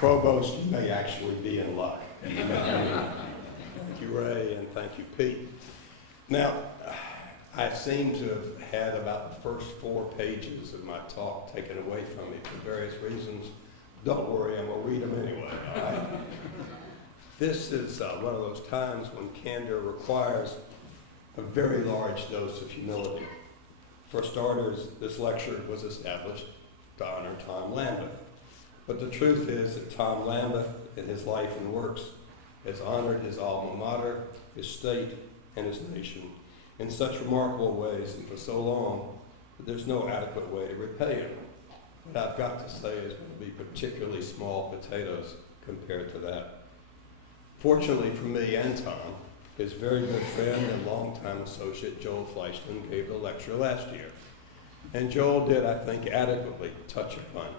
Provost, you may actually be in luck. Thank you, Ray, and thank you, Pete. Now, I seem to have had about the first 4 pages of my talk taken away from me for various reasons. Don't worry, I'm going to read them anyway, all right? This is one of those times when candor requires a very large dose of humility. For starters, this lecture was established to honor Tom Lambeth. But the truth is that Tom Lambeth, in his life and works, has honored his alma mater, his state, and his nation in such remarkable ways and for so long that there's no adequate way to repay him. What I've got to say is going to be particularly small potatoes compared to that. Fortunately for me and Tom, his very good friend and longtime associate Joel Fleischman gave the lecture last year. And Joel did, I think, adequately touch upon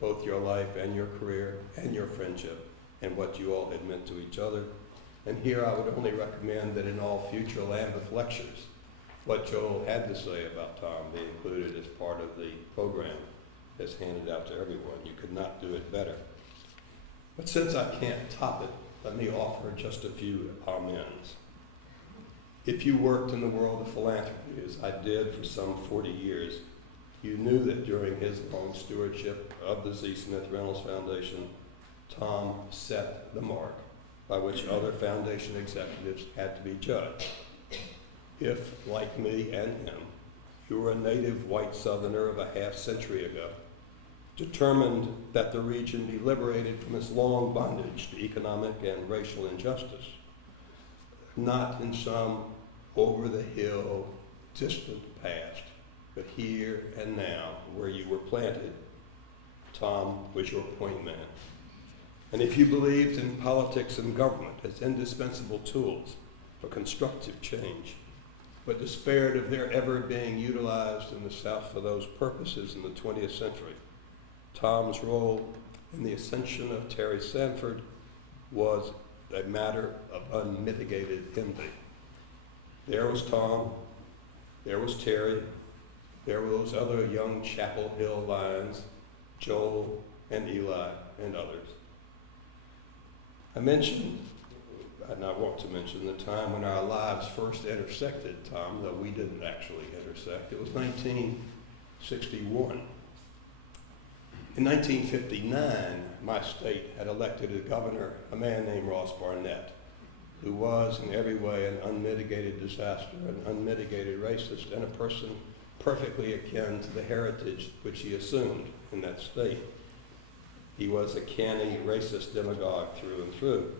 both your life and your career and your friendship and what you all had meant to each other. And here I would only recommend that in all future Lambeth lectures, what Joel had to say about Tom be included as part of the program that's handed out to everyone. You could not do it better. But since I can't top it, let me offer just a few amens. If you worked in the world of philanthropy, as I did for some 40 years, you knew that during his long stewardship of the Z. Smith Reynolds Foundation, Tom set the mark by which other foundation executives had to be judged. If, like me and him, you were a native white Southerner of a half-century ago, determined that the region be liberated from its long bondage to economic and racial injustice, not in some over-the-hill, distant past, but here and now, where you were planted, Tom was your point man. And if you believed in politics and government as indispensable tools for constructive change, but despaired of their ever being utilized in the South for those purposes in the 20th century, Tom's role in the ascension of Terry Sanford was a matter of unmitigated envy. There was Tom, there was Terry, there were those other young Chapel Hill lions, Joel and Eli and others. I mentioned, and I want to mention, the time when our lives first intersected, Tom, though we didn't actually intersect. It was 1961. In 1959, my state had elected a governor, a man named Ross Barnett, who was in every way an unmitigated disaster, an unmitigated racist, and a person perfectly akin to the heritage which he assumed in that state. He was a canny, racist demagogue through and through.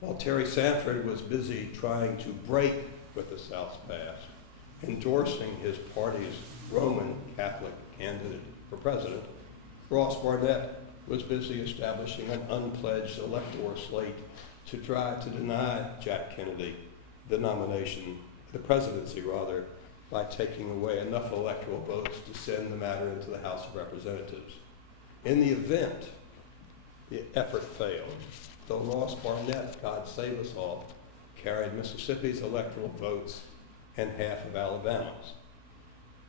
While Terry Sanford was busy trying to break with the South's past, endorsing his party's Roman Catholic candidate for president, Ross Barnett was busy establishing an unpledged electoral slate to try to deny Jack Kennedy the nomination, the presidency rather, by taking away enough electoral votes to send the matter into the House of Representatives. In the event, the effort failed, though Ross Barnett, God save us all, carried Mississippi's electoral votes and half of Alabama's.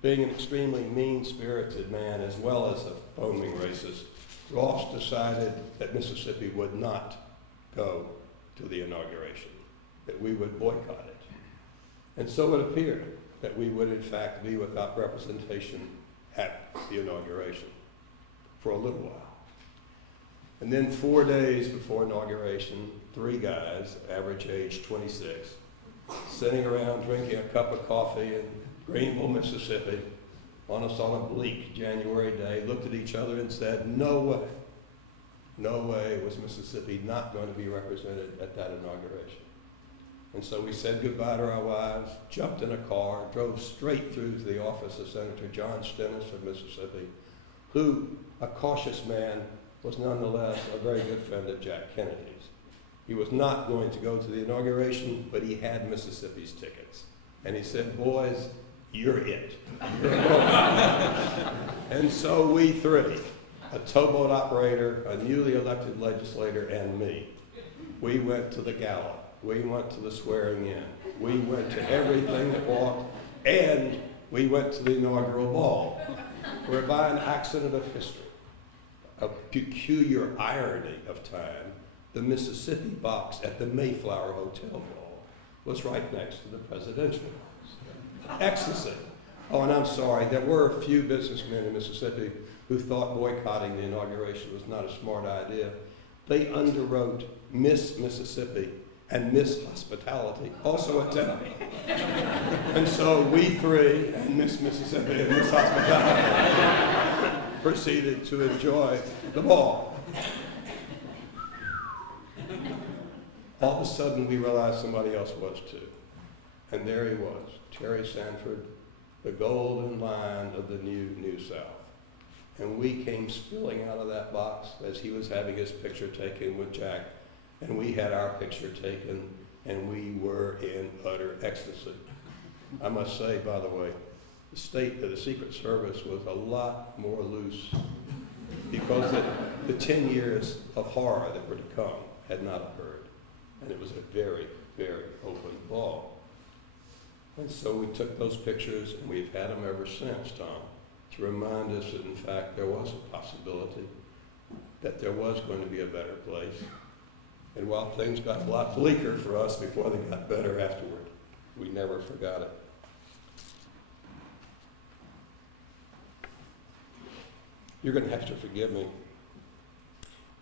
Being an extremely mean-spirited man as well as a foaming racist, Ross decided that Mississippi would not go to the inauguration, that we would boycott it. And so it appeared that we would in fact be without representation at the inauguration for a little while. And then 4 days before inauguration, 3 guys, average age 26, sitting around drinking a cup of coffee in Greenville, Mississippi, on a bleak January day, looked at each other and said, no way was Mississippi not going to be represented at that inauguration. And so we said goodbye to our wives, jumped in a car, drove straight through to the office of Senator John Stennis of Mississippi, who, a cautious man, was nonetheless a very good friend of Jack Kennedy's. He was not going to go to the inauguration, but he had Mississippi's tickets. And he said, boys, you're it. You're and so we 3, a towboat operator, a newly elected legislator, and me, we went to the gala. We went to the swearing in. We went to everything that walked, and we went to the inaugural ball, where by an accident of history, a peculiar irony of time, the Mississippi box at the Mayflower Hotel Ball was right next to the presidential box. Ecstasy. Oh, and I'm sorry, there were a few businessmen in Mississippi who thought boycotting the inauguration was not a smart idea. They underwrote Miss Mississippi and Miss Hospitality, also a town. And so we three, and Miss Mississippi and Miss Hospitality, proceeded to enjoy the ball. All of a sudden we realized somebody else was too. And there he was, Terry Sanford, the golden lion of the New South. And we came spilling out of that box as he was having his picture taken with Jack, and we had our picture taken, and we were in utter ecstasy. I must say, by the way, the Secret Service was a lot more loose because the 10 years of horror that were to come had not occurred, and it was a very, very open ball. And so we took those pictures, and we've had them ever since, Tom, to remind us that, in fact, there was a possibility that there was going to be a better place. And while things got a lot bleaker for us before they got better afterward, we never forgot it. You're going to have to forgive me.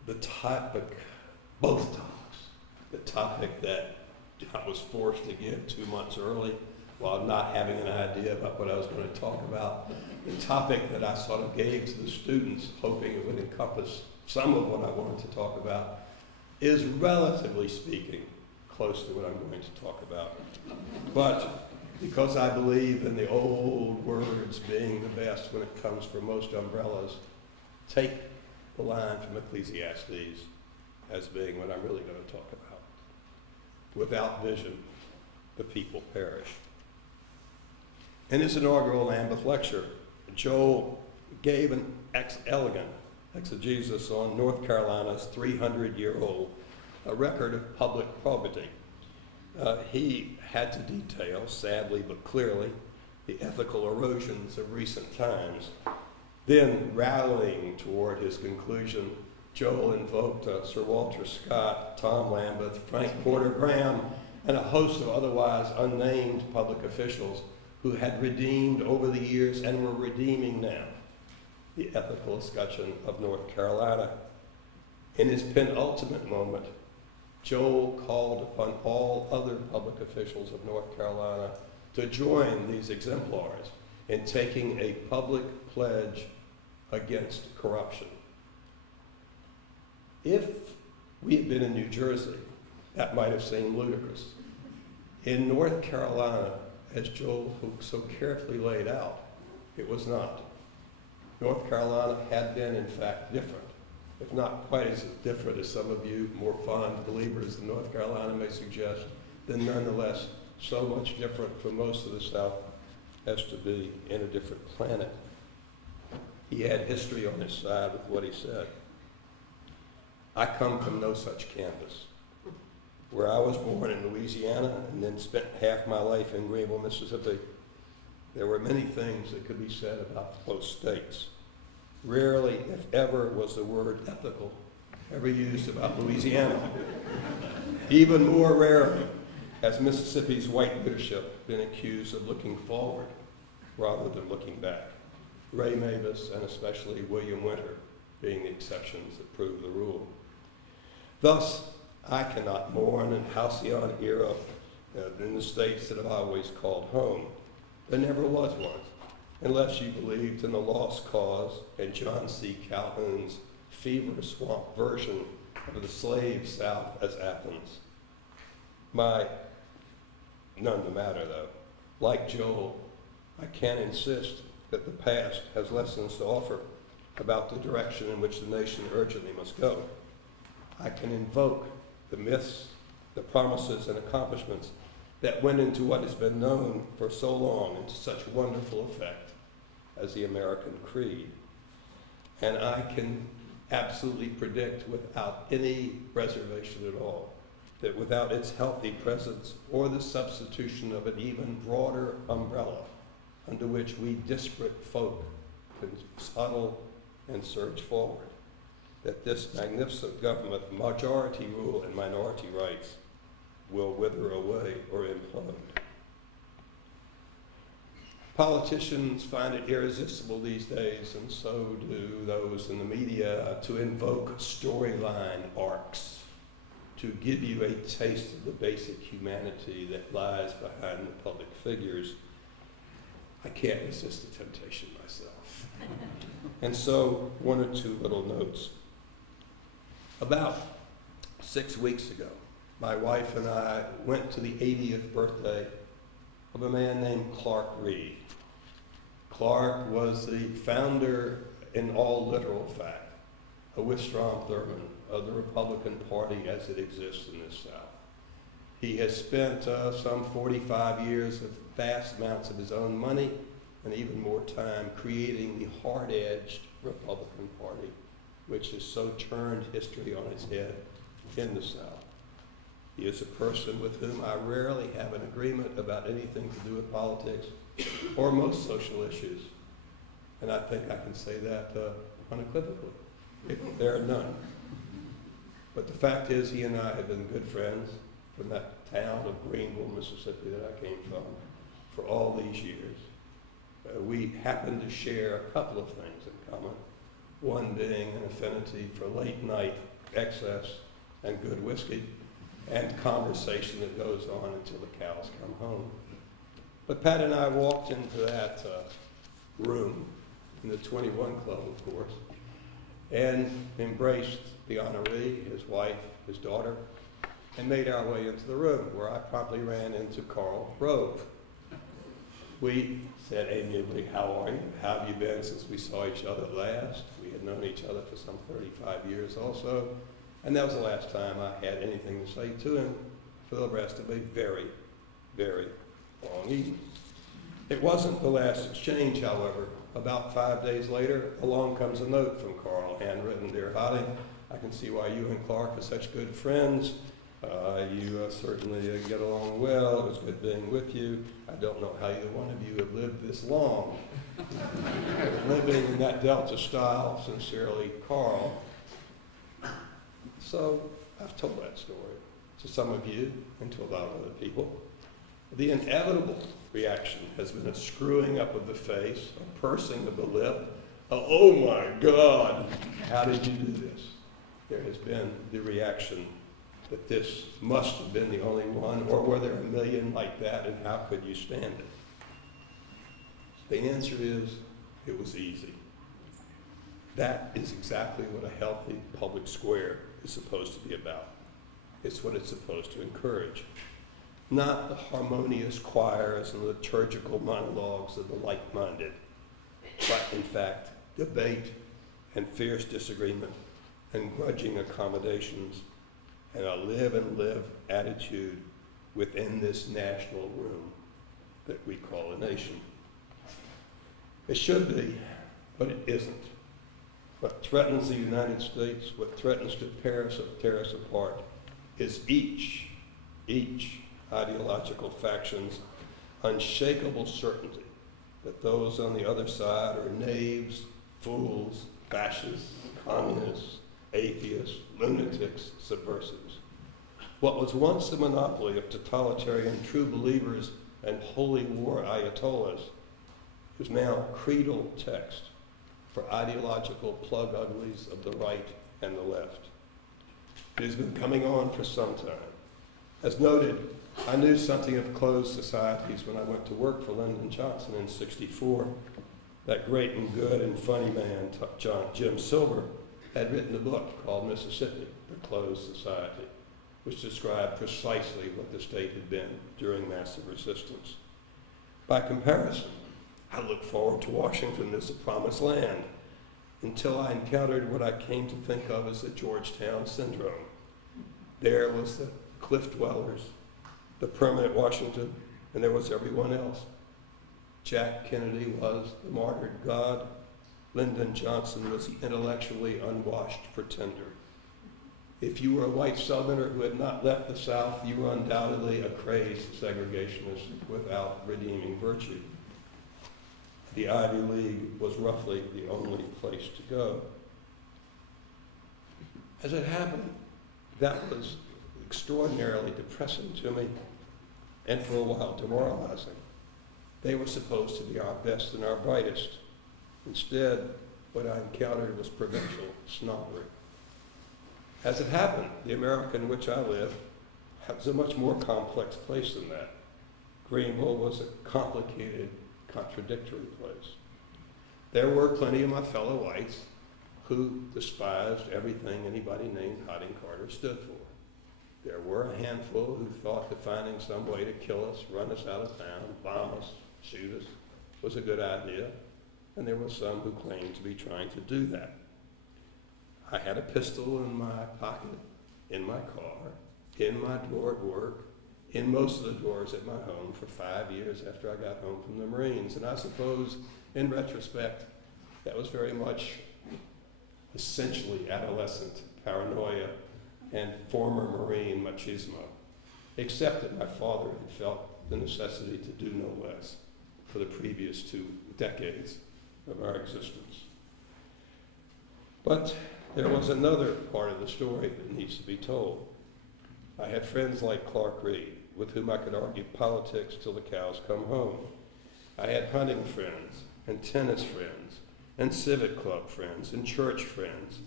The topic, both topics, the topic that I was forced to give 2 months early while not having an idea about what I was going to talk about, the topic that I sort of gave to the students, hoping it would encompass some of what I wanted to talk about, is, relatively speaking, close to what I'm going to talk about. But because I believe in the old words being the best when it comes for most umbrellas, take the line from Ecclesiastes as being what I'm really going to talk about. Without vision, the people perish. In his inaugural Lambeth lecture, Joel gave an elegant exegesis on North Carolina's 300-year-old record of public probity. He had to detail, sadly but clearly, the ethical erosions of recent times. Then, rallying toward his conclusion, Joel invoked Sir Walter Scott, Tom Lambeth, Frank Porter Graham, and a host of otherwise unnamed public officials who had redeemed over the years and were redeeming now the ethical escutcheon of North Carolina. In his penultimate moment, Joel called upon all other public officials of North Carolina to join these exemplars in taking a public pledge against corruption. If we had been in New Jersey, that might have seemed ludicrous. In North Carolina, as Joel so carefully laid out, it was not. North Carolina had been, in fact, different, if not quite as different as some of you more fond believers in North Carolina may suggest, then nonetheless so much different from most of the South as to be in a different planet. He had history on his side with what he said. I come from no such campus. Where I was born in Louisiana and then spent half my life in Greenville, Mississippi, there were many things that could be said about both states. Rarely, if ever, was the word ethical ever used about Louisiana. Even more rarely has Mississippi's white leadership been accused of looking forward rather than looking back. Ray Mavis and especially William Winter being the exceptions that prove the rule. Thus, I cannot mourn an halcyon era in the states that I've always called home. There never was one, unless you believed in the lost cause and John C. Calhoun's fever swamp version of the slave South as Athens. None the matter though. Like Joel, I can insist that the past has lessons to offer about the direction in which the nation urgently must go. I can invoke the myths, the promises, and accomplishments that went into what has been known for so long and to such wonderful effect as the American creed. And I can absolutely predict without any reservation at all that without its healthy presence or the substitution of an even broader umbrella under which we disparate folk can huddle and surge forward, that this magnificent government, majority rule and minority rights, will wither away or implode. Politicians find it irresistible these days, and so do those in the media, to invoke storyline arcs to give you a taste of the basic humanity that lies behind the public figures. I can't resist the temptation myself. And so, one or two little notes. About 6 weeks ago, my wife and I went to the 80th birthday of a man named Clark Reed. Clark was the founder, in all literal fact, with Strom Thurmond, of the Republican Party as it exists in the South. He has spent some 45 years of vast amounts of his own money and even more time creating the hard-edged Republican Party, which has so turned history on its head in the South. He is a person with whom I rarely have an agreement about anything to do with politics or most social issues. And I think I can say that unequivocally, if there are none. But the fact is, he and I have been good friends from that town of Greenville, Mississippi that I came from for all these years. We happen to share a couple of things in common, one being an affinity for late night excess and good whiskey, and conversation that goes on until the cows come home. But Pat and I walked into that room, in the 21 Club, of course, and embraced the honoree, his wife, his daughter, and made our way into the room, where I promptly ran into Karl Rove. We said amiably, "How are you? How have you been since we saw each other last?" We had known each other for some 35 years also, and that was the last time I had anything to say to him for the rest of a very, very long evening. It wasn't the last exchange, however. About 5 days later, along comes a note from Karl, handwritten, "Dear Hodding, I can see why you and Clark are such good friends. You certainly get along well. It was good being with you. I don't know how either one of you have lived this long. Living in that Delta style, sincerely, Karl." So I've told that story to some of you and to a lot of other people. The inevitable reaction has been a screwing up of the face, a pursing of the lip, "Oh my God, how did you do this?" There has been the reaction that this must have been the only one, or were there a million like that, and how could you stand it? The answer is, it was easy. That is exactly what a healthy public square is supposed to be about. It's what it's supposed to encourage. Not the harmonious choirs and liturgical monologues of the like-minded, but in fact, debate and fierce disagreement and grudging accommodations and a live and live attitude within this national room that we call a nation. It should be, but it isn't. What threatens the United States, what threatens to tear us apart, is each ideological faction's unshakable certainty that those on the other side are knaves, fools, fascists, communists, atheists, lunatics, subversives. What was once the monopoly of totalitarian true believers and holy war ayatollahs is now creedal text for ideological plug uglies of the right and the left. It has been coming on for some time. As noted, I knew something of closed societies when I went to work for Lyndon Johnson in '64. That great and good and funny man, Jim Silver, had written a book called Mississippi, The Closed Society, which described precisely what the state had been during massive resistance. By comparison, I looked forward to Washington as the promised land until I encountered what I came to think of as the Georgetown Syndrome. There was the cliff dwellers, the permanent Washington, and there was everyone else. Jack Kennedy was the martyred god. Lyndon Johnson was the intellectually unwashed pretender. If you were a white Southerner who had not left the South, you were undoubtedly a crazed segregationist without redeeming virtue. The Ivy League was roughly the only place to go. As it happened, that was extraordinarily depressing to me, and for a while demoralizing. They were supposed to be our best and our brightest. Instead, what I encountered was provincial snobbery. As it happened, the America in which I live was a much more complex place than that. Greenville was a complicated, contradictory place. There were plenty of my fellow whites who despised everything anybody named Hodding Carter stood for. There were a handful who thought that finding some way to kill us, run us out of town, bomb us, shoot us, was a good idea, and there were some who claimed to be trying to do that. I had a pistol in my pocket, in my car, in my drawer at work, in most of the drawers at my home for 5 years after I got home from the Marines. And I suppose, in retrospect, that was very much essentially adolescent paranoia and former Marine machismo, except that my father had felt the necessity to do no less for the previous 2 decades of our existence. But there was another part of the story that needs to be told. I had friends like Clark Reed, with whom I could argue politics till the cows come home. I had hunting friends, and tennis friends, and civic club friends, and church friends,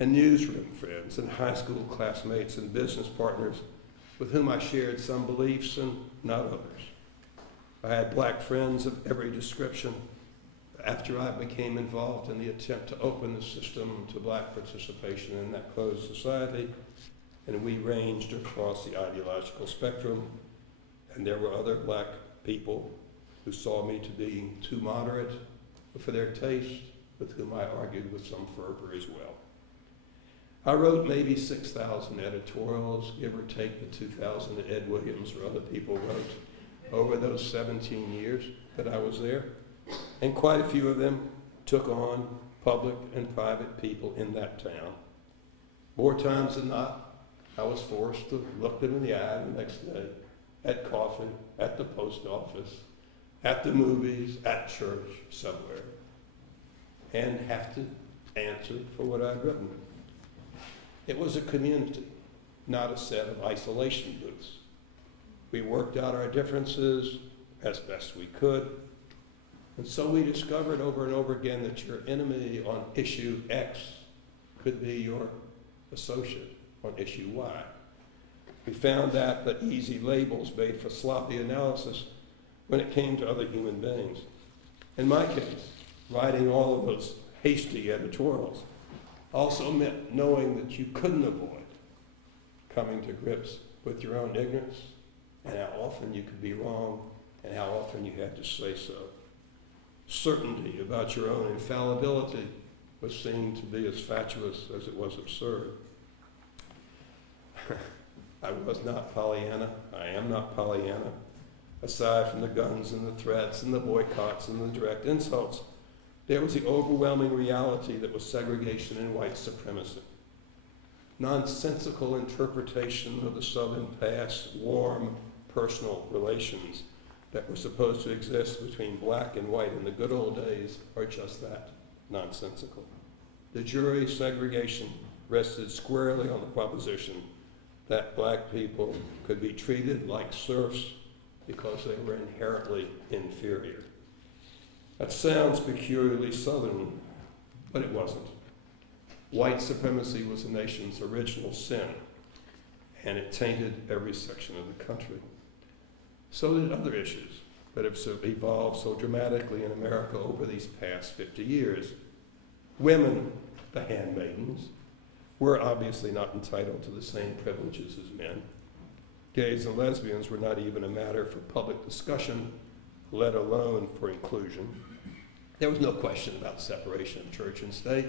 and newsroom friends, and high school classmates and business partners with whom I shared some beliefs and not others. I had black friends of every description. After I became involved in the attempt to open the system to black participation in that closed society, and we ranged across the ideological spectrum, and there were other black people who saw me to be too moderate for their taste, with whom I argued with some fervor as well. I wrote maybe 6,000 editorials, give or take the 2,000 that Ed Williams or other people wrote over those 17 years that I was there, and quite a few of them took on public and private people in that town. More times than not, I was forced to look them in the eye the next day, at coffee, at the post office, at the movies, at church, somewhere, and have to answer for what I'd written. It was a community, not a set of isolation booths. We worked out our differences as best we could, and so we discovered over and over again that your enemy on issue X could be your associate on issue Y. We found that the easy labels made for sloppy analysis when it came to other human beings. In my case, writing all of those hasty editorials also meant knowing that you couldn't avoid coming to grips with your own ignorance and how often you could be wrong and how often you had to say so. Certainty about your own infallibility was seen to be as fatuous as it was absurd. I was not Pollyanna. I am not Pollyanna. Aside from the guns and the threats and the boycotts and the direct insults, there was the overwhelming reality that was segregation and white supremacy. Nonsensical interpretation of the Southern past, warm personal relations that were supposed to exist between black and white in the good old days are just that, nonsensical. The jury segregation rested squarely on the proposition that black people could be treated like serfs because they were inherently inferior. That sounds peculiarly Southern, but it wasn't. White supremacy was the nation's original sin, and it tainted every section of the country. So did other issues that have evolved so dramatically in America over these past 50 years. Women, the handmaidens, were obviously not entitled to the same privileges as men. Gays and lesbians were not even a matter for public discussion, let alone for inclusion. There was no question about separation of church and state.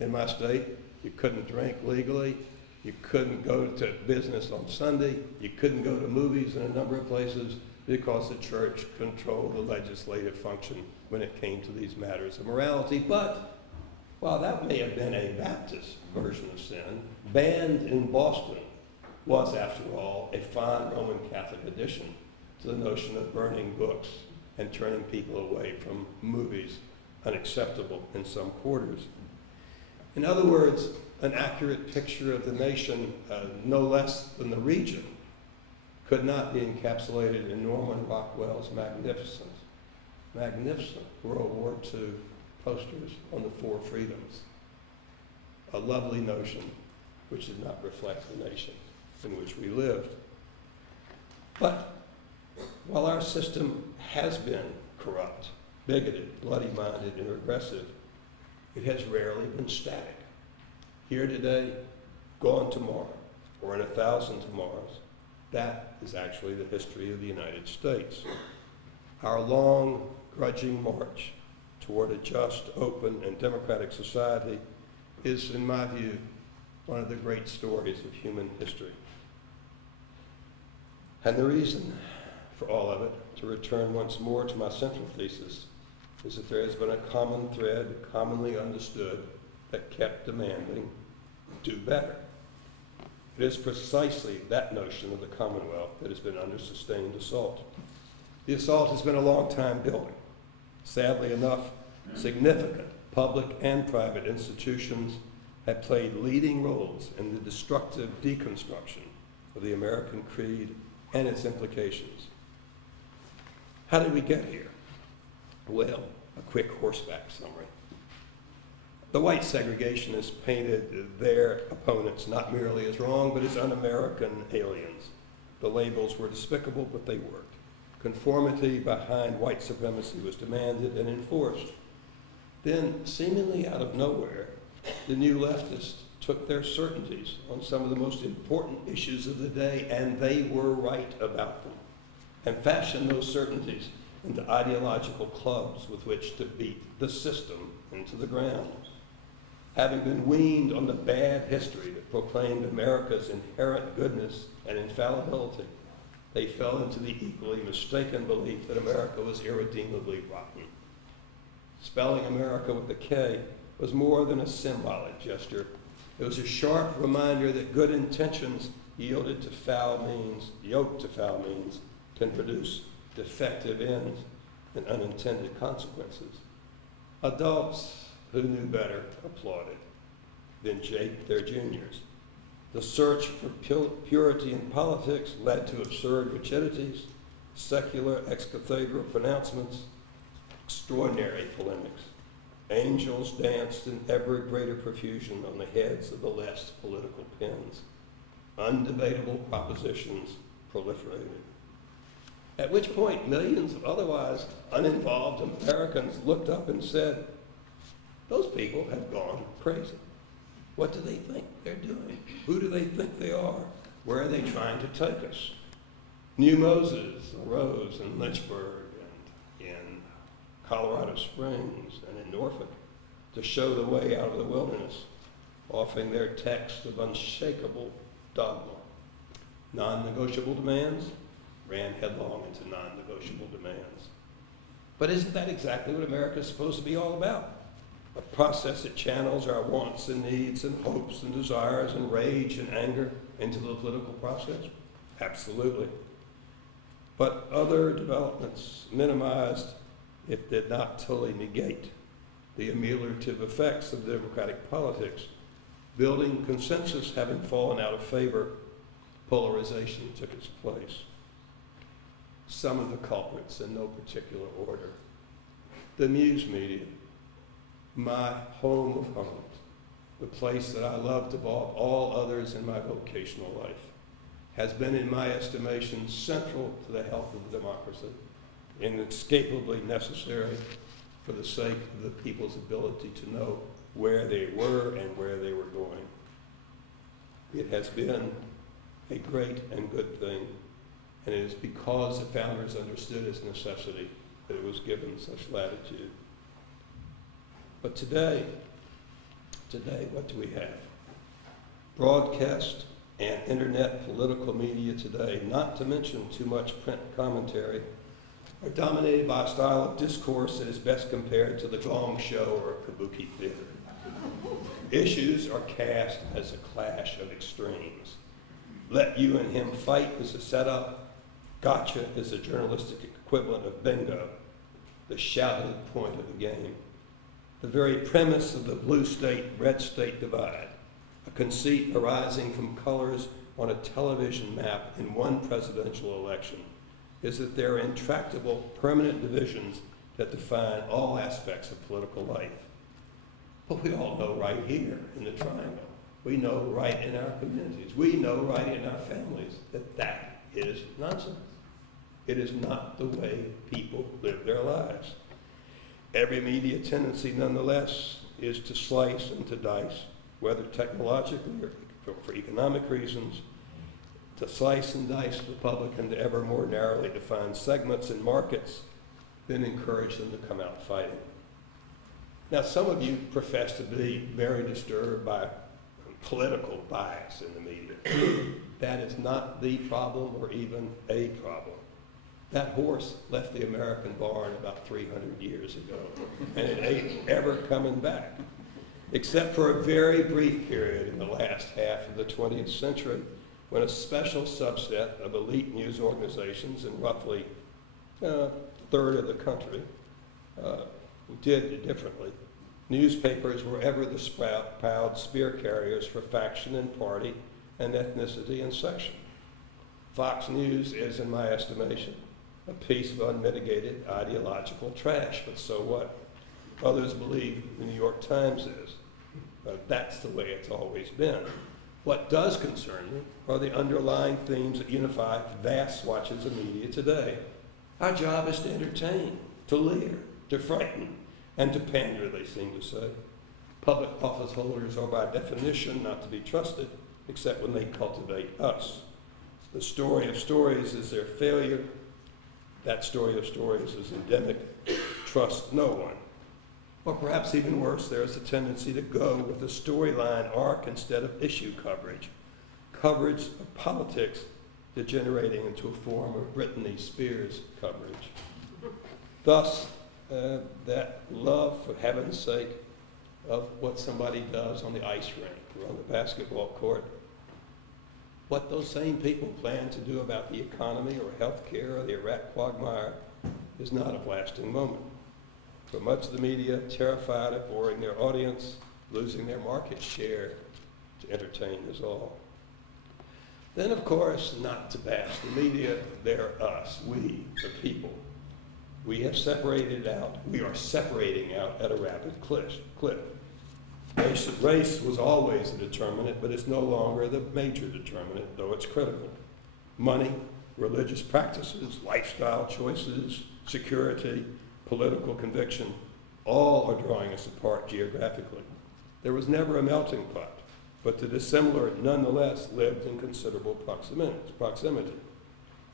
In my state, you couldn't drink legally, you couldn't go to business on Sunday, you couldn't go to movies in a number of places because the church controlled the legislative function when it came to these matters of morality. But while that may have been a Baptist version of sin, banned in Boston was, after all, a fine Roman Catholic addition to the notion of burning books and turning people away from movies unacceptable in some quarters. In other words, an accurate picture of the nation, no less than the region, could not be encapsulated in Norman Rockwell's magnificent World War II posters on the Four Freedoms. A lovely notion which did not reflect the nation in which we lived. But while our system has been corrupt, bigoted, bloody-minded, and regressive, it has rarely been static. Here today, gone tomorrow, or in 1,000 tomorrows. That is actually the history of the United States. Our long, grudging march toward a just, open, and democratic society is, in my view, one of the great stories of human history. And the reason for all of it, to return once more to my central thesis, is that there has been a common thread, commonly understood, that kept demanding, do better. It is precisely that notion of the Commonwealth that has been under sustained assault. The assault has been a long time building. Sadly enough, significant public and private institutions have played leading roles in the destructive deconstruction of the American creed and its implications. How did we get here? Well, a quick horseback summary. The white segregationists painted their opponents not merely as wrong, but as un-American aliens. The labels were despicable, but they worked. Conformity behind white supremacy was demanded and enforced. Then, seemingly out of nowhere, the new leftists took their certainties on some of the most important issues of the day, and they were right about them, and fashioned those certainties into ideological clubs with which to beat the system into the ground. Having been weaned on the bad history that proclaimed America's inherent goodness and infallibility, they fell into the equally mistaken belief that America was irredeemably rotten. Spelling America with a K was more than a symbolic gesture. It was a sharp reminder that good intentions yoked to foul means, can produce defective ends and unintended consequences. Adults who knew better applauded, then japed their juniors. The search for purity in politics led to absurd rigidities, secular ex-cathedra pronouncements, extraordinary polemics. Angels danced in ever greater profusion on the heads of the left's political pens. Undebatable propositions proliferated. At which point, millions of otherwise uninvolved Americans looked up and said, those people have gone crazy. What do they think they're doing? Who do they think they are? Where are they trying to take us? New Moses arose in Lynchburg and in Colorado Springs and in Norfolk to show the way out of the wilderness, offering their text of unshakable dogma. Non-negotiable demands ran headlong into non-negotiable demands. But isn't that exactly what America is supposed to be all about? A process that channels our wants and needs and hopes and desires and rage and anger into the political process? Absolutely. But other developments minimized, if did not totally negate, the ameliorative effects of democratic politics. Building consensus having fallen out of favor, polarization took its place. Some of the culprits in no particular order. The news media, my home of homes, the place that I loved above all others in my vocational life, has been, in my estimation, central to the health of the democracy, inescapably necessary for the sake of the people's ability to know where they were and where they were going. It has been a great and good thing, and it is because the founders understood its necessity that it was given such latitude. But today, what do we have? Broadcast and internet political media today, not to mention too much print commentary, are dominated by a style of discourse that is best compared to the Gong Show or Kabuki theater. Issues are cast as a clash of extremes. Let you and him fight is a setup. Gotcha is the journalistic equivalent of bingo, the shouted point of the game. the very premise of the blue state, red state divide, a conceit arising from colors on a television map in one presidential election, is that there are intractable, permanent divisions that define all aspects of political life. But we all know right here in the triangle, we know right in our communities, we know right in our families that that is nonsense. It is not the way people live their lives. Every media tendency, nonetheless, is to slice and to dice, whether technologically or for economic reasons, to slice and dice the public into ever more narrowly defined segments and markets, then encourage them to come out fighting. Now, some of you profess to be very disturbed by political bias in the media. That is not the problem or even a problem. That horse left the American barn about 300 years ago, and it ain't ever coming back, except for a very brief period in the last half of the 20th century when a special subset of elite news organizations in roughly a third of the country did it differently. Newspapers were ever the proud spear carriers for faction and party and ethnicity and section. Fox News is, in my estimation, a piece of unmitigated ideological trash, but so what? Others believe the New York Times is. That's the way it's always been. What does concern me are the underlying themes that unify vast swatches of media today. Our job is to entertain, to leer, to frighten, and to pander, they seem to say. Public office holders are by definition not to be trusted, except when they cultivate us. The story of stories is their failure. That story of stories is endemic. Trust no one. Or perhaps even worse, there is a tendency to go with the storyline arc instead of issue coverage. Coverage of politics degenerating into a form of Britney Spears coverage. Thus, that love, for heaven's sake, of what somebody does on the ice rink or on the basketball court, what those same people plan to do about the economy or health care or the Iraq quagmire is not of lasting moment. For much of the media, terrified of boring their audience, losing their market share to entertain us all. Then, of course, not to bash the media, they're us, we, the people. We have separated out, we are separating out at a rapid clip. Race was always a determinant, but it's no longer the major determinant, though it's critical. Money, religious practices, lifestyle choices, security, political conviction, all are drawing us apart geographically. There was never a melting pot, but the dissimilar nonetheless lived in considerable proximity.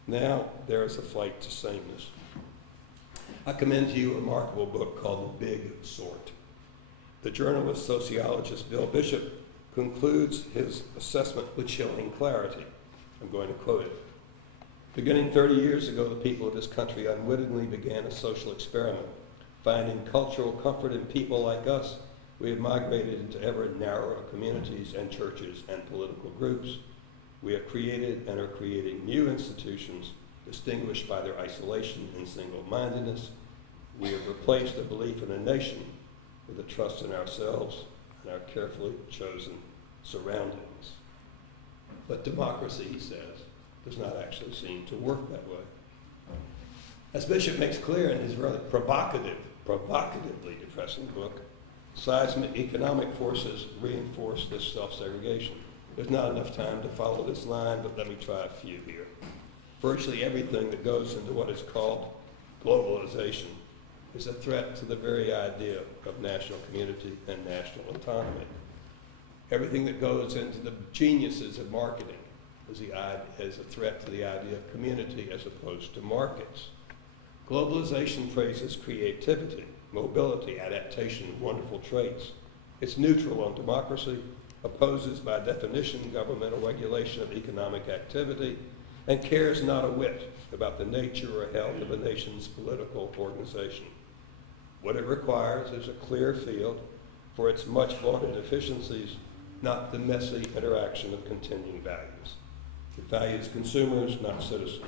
Now there is a flight to sameness. I commend to you a remarkable book called The Big Sort. The journalist sociologist Bill Bishop concludes his assessment with chilling clarity. I'm going to quote it. Beginning 30 years ago, the people of this country unwittingly began a social experiment. Finding cultural comfort in people like us, we have migrated into ever narrower communities and churches and political groups. We have created and are creating new institutions distinguished by their isolation and single-mindedness. We have replaced a belief in a nation with a trust in ourselves and our carefully chosen surroundings. But democracy, he says, does not actually seem to work that way. As Bishop makes clear in his rather provocatively depressing book, seismic economic forces reinforce this self-segregation. There's not enough time to follow this line, but let me try a few here. Virtually everything that goes into what is called globalization is a threat to the very idea of national community and national autonomy. Everything that goes into the geniuses of marketing is a threat to the idea of community as opposed to markets. Globalization praises creativity, mobility, adaptation, wonderful traits. It's neutral on democracy, opposes by definition governmental regulation of economic activity, and cares not a whit about the nature or health of a nation's political organization. What it requires is a clear field for its much vaunted efficiencies, not the messy interaction of contending values. It values consumers, not citizens.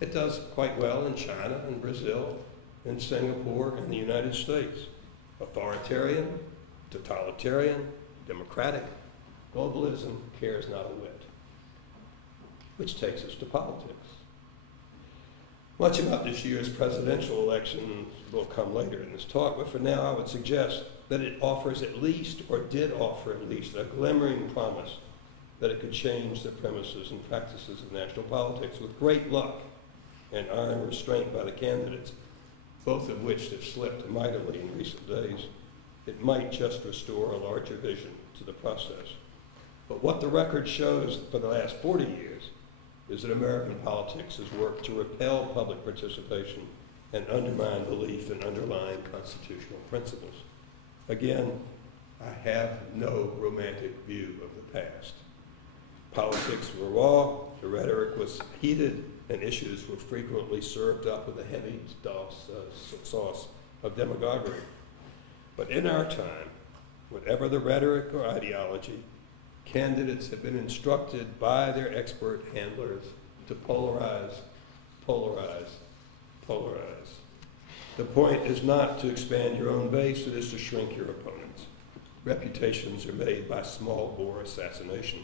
It does quite well in China and Brazil, in Singapore, and the United States. Authoritarian, totalitarian, democratic, globalism cares not a whit. Which takes us to politics. Much about this year's presidential election will come later in this talk, but for now I would suggest that it offers at least, or did offer at least, a glimmering promise that it could change the premises and practices of national politics with great luck and iron restraint by the candidates, both of which have slipped mightily in recent days. It might just restore a larger vision to the process. But what the record shows for the last 40 years is that American politics has worked to repel public participation and undermine belief in underlying constitutional principles. Again, I have no romantic view of the past. Politics were raw, the rhetoric was heated, and issues were frequently served up with a heavy sauce of demagoguery. But in our time, whatever the rhetoric or ideology, candidates have been instructed by their expert handlers to polarize, polarize, polarize. The point is not to expand your own base, it is to shrink your opponents. Reputations are made by small bore assassination.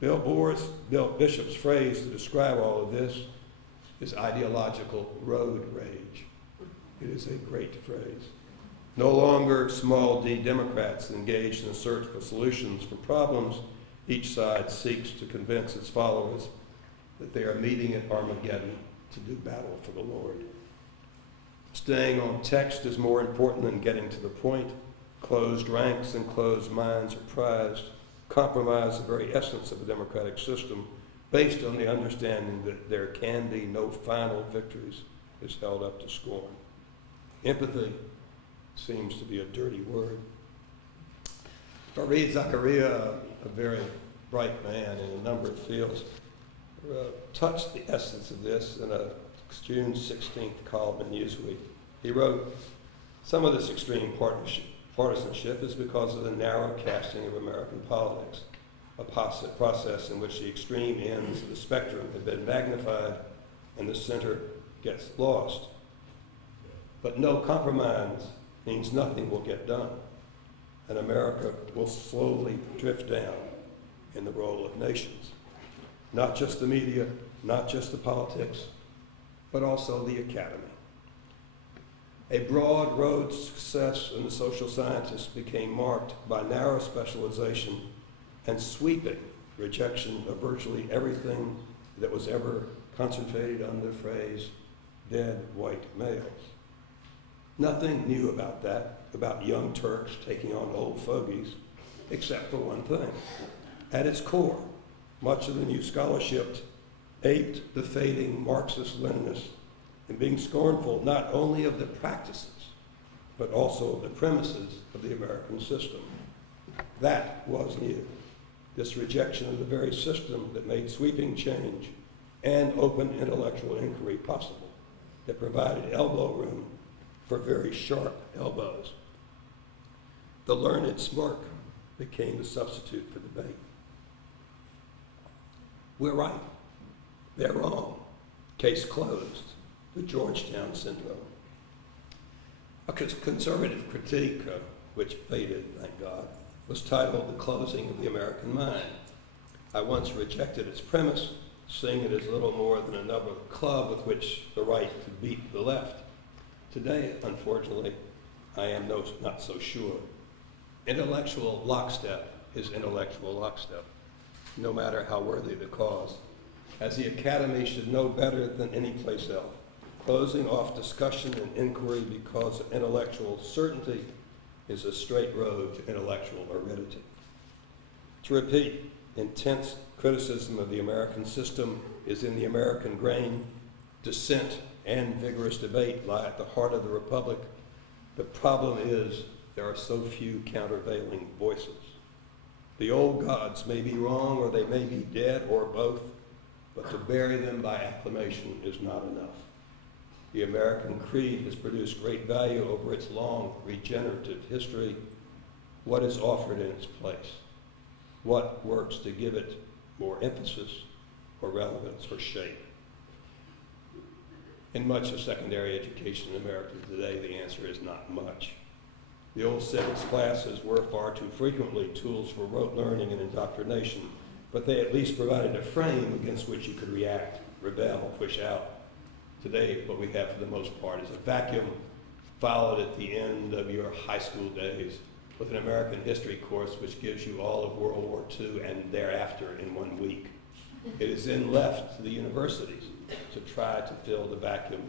Bill Bishop's phrase to describe all of this is ideological road rage. It is a great phrase. No longer small d Democrats engaged in a search for solutions for problems. Each side seeks to convince its followers that they are meeting at Armageddon to do battle for the Lord. Staying on text is more important than getting to the point. Closed ranks and closed minds are prized. Compromise the very essence of a democratic system based on the understanding that there can be no final victories is held up to scorn. Empathy seems to be a dirty word. Fareed Zakaria, a very bright man in a number of fields, touched the essence of this in a June 16th column in Newsweek. He wrote, "Some of this extreme partisanship is because of the narrow casting of American politics, a process in which the extreme ends of the spectrum have been magnified and the center gets lost. But no compromise means nothing will get done, and America will slowly drift down in the role of nations. Not just the media, not just the politics, but also the academy. A broad road to success in the social sciences became marked by narrow specialization and sweeping rejection of virtually everything that was ever concentrated under the phrase dead white males. Nothing new about that, about young Turks taking on old fogies, except for one thing. At its core, much of the new scholarship aped the fading Marxist-Leninists and being scornful not only of the practices, but also of the premises of the American system. That was new. This rejection of the very system that made sweeping change and open intellectual inquiry possible, that provided elbow room for very sharp elbows. The learned smirk became the substitute for debate. We're right. They're wrong. Case closed. The Georgetown Syndrome. A conservative critique, which faded, thank God, was titled The Closing of the American Mind. I once rejected its premise, seeing it as little more than another club with which the right could beat the left. Today, unfortunately, I am not so sure. Intellectual lockstep is intellectual lockstep, no matter how worthy the cause, as the Academy should know better than any place else. Closing off discussion and inquiry because of intellectual certainty is a straight road to intellectual aridity. To repeat, intense criticism of the American system is in the American grain. Dissent and vigorous debate lie at the heart of the Republic. The problem is there are so few countervailing voices. The old gods may be wrong or they may be dead or both, but to bury them by acclamation is not enough. The American creed has produced great value over its long regenerative history. What is offered in its place? What works to give it more emphasis or relevance or shape? In much of secondary education in America today, the answer is not much. The old civics classes were far too frequently tools for rote learning and indoctrination, but they at least provided a frame against which you could react, rebel, push out. Today, what we have for the most part is a vacuum, followed at the end of your high school days with an American history course which gives you all of World War II and thereafter in 1 week. It is then left to the universities to try to fill the vacuum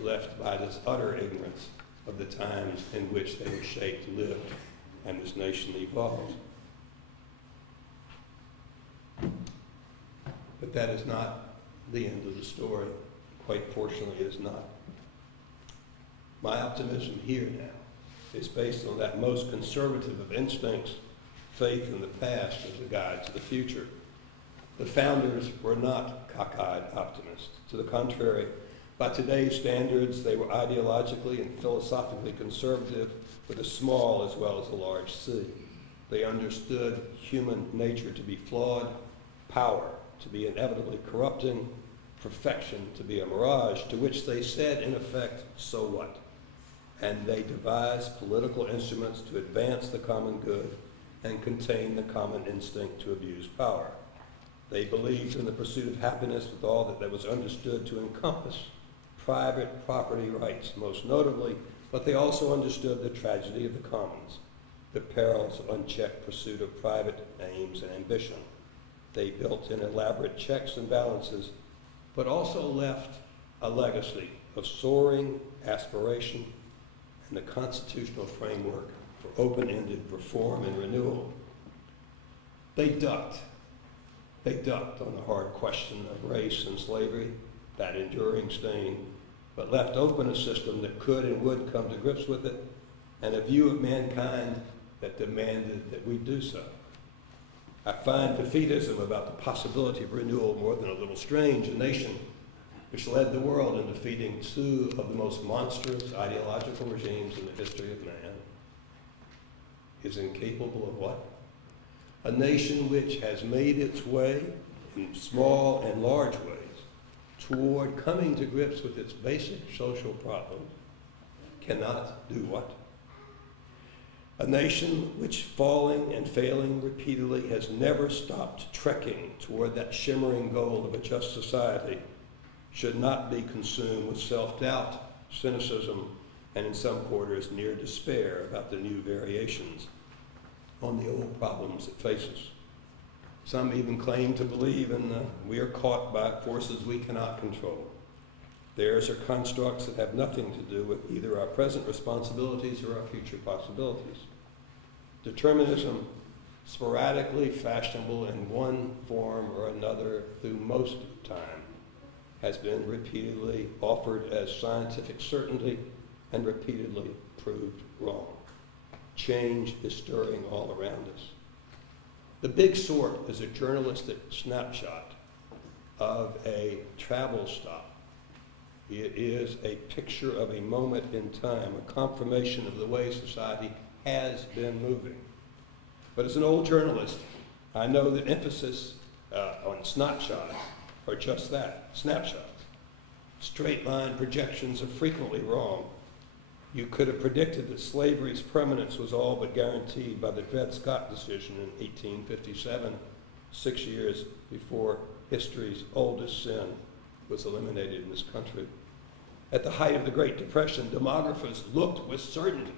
left by this utter ignorance of the times in which they were shaped, lived, and this nation evolved. But that is not the end of the story. Quite fortunately, it is not. My optimism here now is based on that most conservative of instincts, faith in the past as a guide to the future. The founders were not cockeyed optimists. To the contrary, by today's standards, they were ideologically and philosophically conservative with a small as well as a large C. They understood human nature to be flawed, power to be inevitably corrupting, perfection to be a mirage, to which they said, in effect, so what? And they devised political instruments to advance the common good and contain the common instinct to abuse power. They believed in the pursuit of happiness with all that was understood to encompass private property rights, most notably, but they also understood the tragedy of the commons, the perils of unchecked pursuit of private aims and ambition. They built in elaborate checks and balances, but also left a legacy of soaring aspiration and the constitutional framework for open-ended reform and renewal. They ducked on the hard question of race and slavery, that enduring stain, but left open a system that could and would come to grips with it, and a view of mankind that demanded that we do so. I find defeatism about the possibility of renewal more than a little strange. A nation which led the world in defeating two of the most monstrous ideological regimes in the history of man is incapable of what? A nation which has made its way in small and large ways toward coming to grips with its basic social problems cannot do what? A nation which, falling and failing repeatedly, has never stopped trekking toward that shimmering goal of a just society should not be consumed with self-doubt, cynicism, and in some quarters near despair about the new variations on the old problems it faces. Some even claim to believe we are caught by forces we cannot control. Theirs are constructs that have nothing to do with either our present responsibilities or our future possibilities. Determinism, sporadically fashionable in one form or another through most of the time, has been repeatedly offered as scientific certainty and repeatedly proved wrong. Change is stirring all around us. The Big Sort is a journalistic snapshot of a travel stop. It is a picture of a moment in time, a confirmation of the way society has been moving. But as an old journalist, I know that emphasis on snapshots are just that, snapshots. Straight line projections are frequently wrong. You could have predicted that slavery's permanence was all but guaranteed by the Dred Scott decision in 1857, 6 years before history's oldest sin was eliminated in this country. At the height of the Great Depression, demographers looked with certainty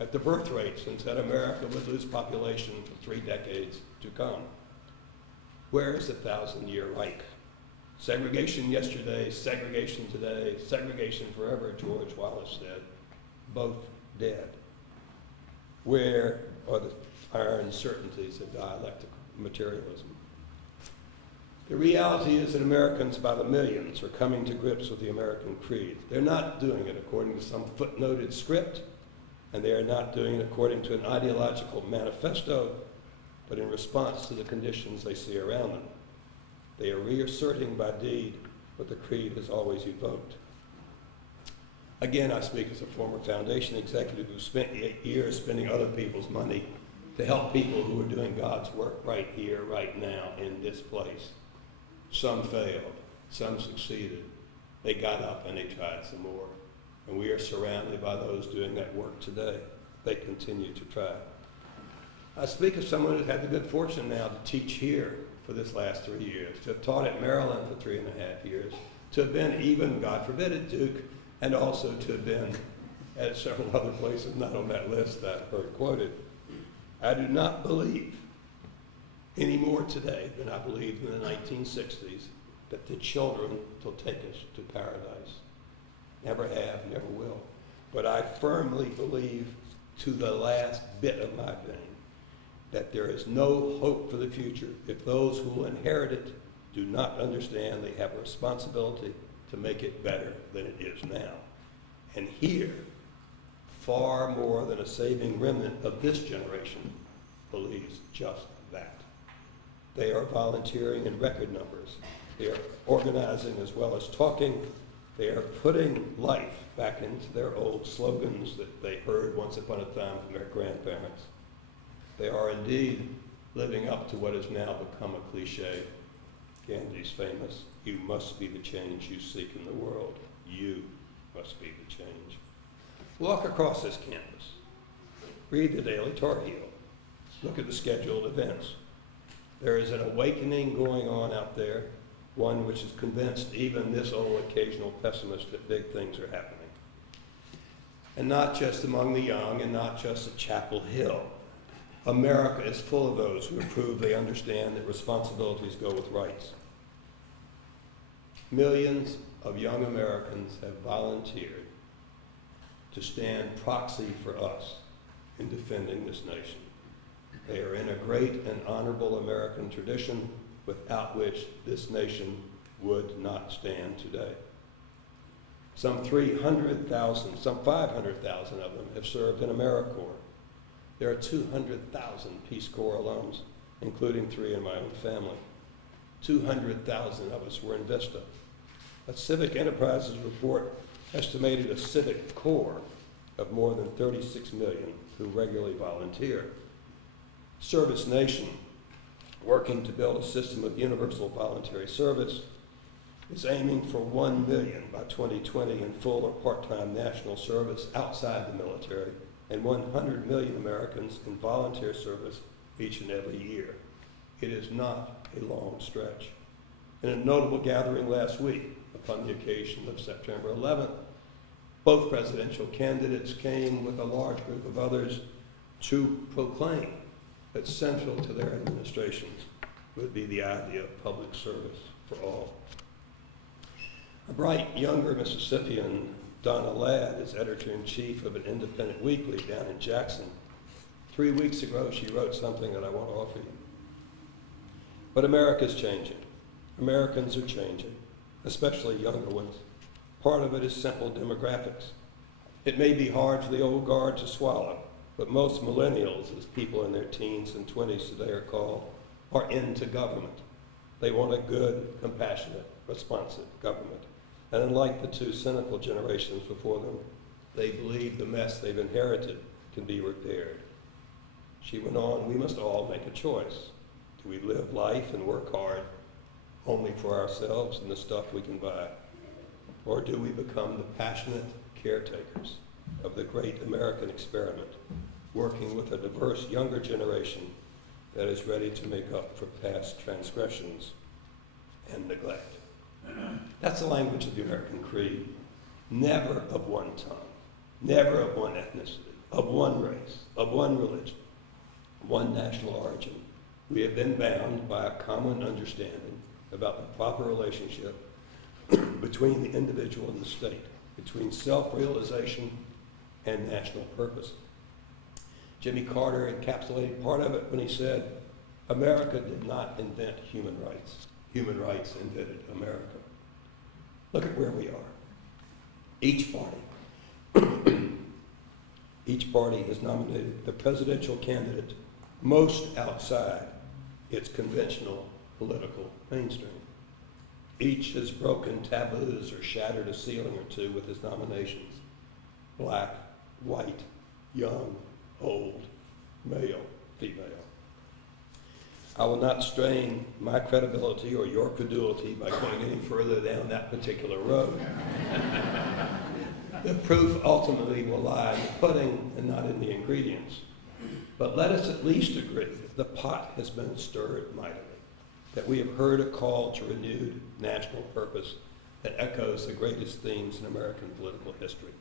at the birth rates and said America would lose population for 3 decades to come. Where is the 1,000-year Reich? Segregation yesterday, segregation today, segregation forever, George Wallace said. Both dead. Where are the iron certainties of dialectical materialism? The reality is that Americans by the millions are coming to grips with the American creed. They're not doing it according to some footnoted script, and they are not doing it according to an ideological manifesto, but in response to the conditions they see around them. They are reasserting by deed what the creed has always evoked. Again, I speak as a former foundation executive who spent 8 years spending other people's money to help people who are doing God's work right here, right now, in this place. Some failed, some succeeded. They got up and they tried some more. And we are surrounded by those doing that work today. they continue to try. I speak of someone who's had the good fortune now to teach here for this last 3 years, to have taught at Maryland for 3.5 years, to have been even, God forbid, at Duke, and also to have been at several other places not on that list that I heard quoted. I do not believe any more today than I believed in the 1960s that the children will take us to paradise. Never have, never will. But I firmly believe to the last bit of my being that there is no hope for the future if those who will inherit it do not understand they have a responsibility to make it better than it is now. And here, far more than a saving remnant of this generation believes just that. They are volunteering in record numbers. They are organizing as well as talking. They are putting life back into their old slogans that they heard once upon a time from their grandparents. They are indeed living up to what has now become a cliche. Gandhi's famous, "You must be the change you seek in the world. You must be the change." Walk across this campus. Read the Daily Tar Heel. Look at the scheduled events. There is an awakening going on out there, one which is convinced even this old occasional pessimist that big things are happening. And not just among the young and not just at Chapel Hill. America is full of those who have proved they understand that responsibilities go with rights. Millions of young Americans have volunteered to stand proxy for us in defending this nation. They are in a great and honorable American tradition without which this nation would not stand today. Some 300,000, some 500,000 of them have served in AmeriCorps. There are 200,000 Peace Corps alums, including 3 in my own family. 200,000 of us were in Vista. A Civic Enterprises report estimated a civic corps of more than 36 million who regularly volunteer. Service Nation, working to build a system of universal voluntary service, is aiming for 1 million by 2020 in full or part-time national service outside the military, and 100 million Americans in volunteer service each and every year. It is not a long stretch. In a notable gathering last week, upon the occasion of September 11th, both presidential candidates came with a large group of others to proclaim that central to their administrations would be the idea of public service for all. A bright younger Mississippian, Donna Ladd, is editor-in-chief of an independent weekly down in Jackson. 3 weeks ago, she wrote something that I want to offer you. But America's changing. Americans are changing, especially younger ones. Part of it is simple demographics. It may be hard for the old guard to swallow, but most millennials, as people in their teens and 20s today are called, are into government. They want a good, compassionate, responsive government. And unlike the 2 cynical generations before them, they believe the mess they've inherited can be repaired. She went on, we must all make a choice. Do we live life and work hard only for ourselves and the stuff we can buy? Or do we become the passionate caretakers of the great American experiment, working with a diverse younger generation that is ready to make up for past transgressions and neglect? That's the language of the American creed. Never of one tongue, never of one ethnicity, of one race, of one religion, one national origin. We have been bound by a common understanding about the proper relationship between the individual and the state, between self-realization and national purpose. Jimmy Carter encapsulated part of it when he said, America did not invent human rights. Human rights invented America. Look at where we are. Each party has nominated the presidential candidate most outside its conventional political mainstream. Each has broken taboos or shattered a ceiling or two with his nominations. Black, white, young, old, male, female. I will not strain my credibility or your credulity by going any further down that particular road. The proof ultimately will lie in the pudding and not in the ingredients. But let us at least agree that the pot has been stirred mightily, that we have heard a call to renewed national purpose that echoes the greatest themes in American political history.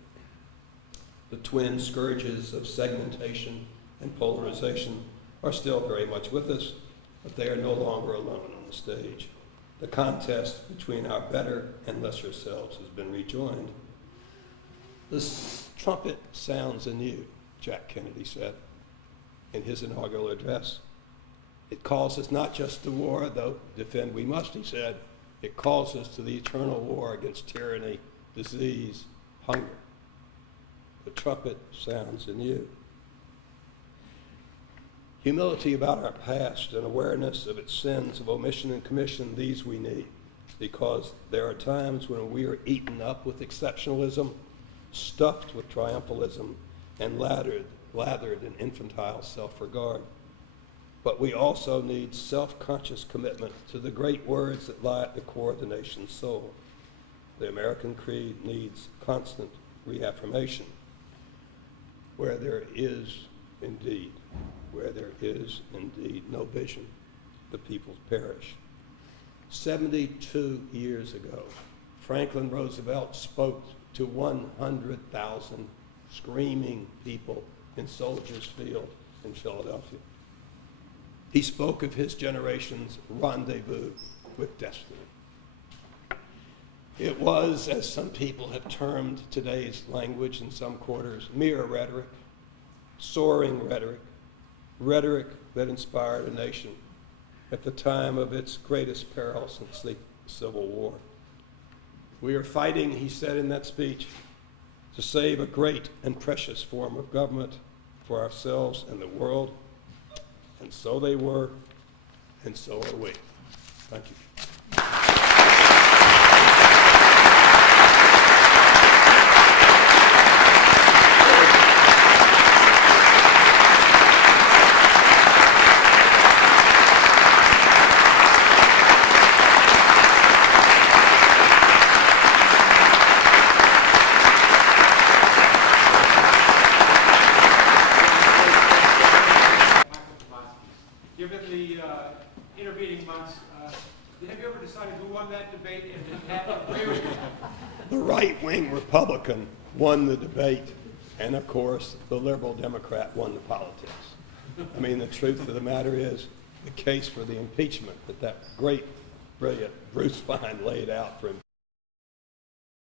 The twin scourges of segmentation and polarization are still very much with us, but they are no longer alone on the stage. The contest between our better and lesser selves has been rejoined. This trumpet sounds anew, Jack Kennedy said in his inaugural address. It calls us not just to war, though defend we must, he said. It calls us to the eternal war against tyranny, disease, hunger. The trumpet sounds anew. Humility about our past and awareness of its sins of omission and commission, these we need, because there are times when we are eaten up with exceptionalism, stuffed with triumphalism, and lathered in infantile self-regard. But we also need self-conscious commitment to the great words that lie at the core of the nation's soul. The American creed needs constant reaffirmation. Where there is indeed no vision, the people perish. 72 years ago, Franklin Roosevelt spoke to 100,000 screaming people in Soldiers Field in Philadelphia. He spoke of his generation's rendezvous with destiny. It was, as some people have termed today's language in some quarters, mere rhetoric, soaring rhetoric, rhetoric that inspired a nation at the time of its greatest peril since the Civil War. We are fighting, he said in that speech, to save a great and precious form of government for ourselves and the world. And so they were, and so are we. Thank you. Given the intervening months, have you ever decided who won that debate and did Pat agree with you? The right-wing Republican won the debate, and of course, the liberal Democrat won the politics. I mean, the truth of the matter is, the case for the impeachment that great, brilliant Bruce Fein laid out for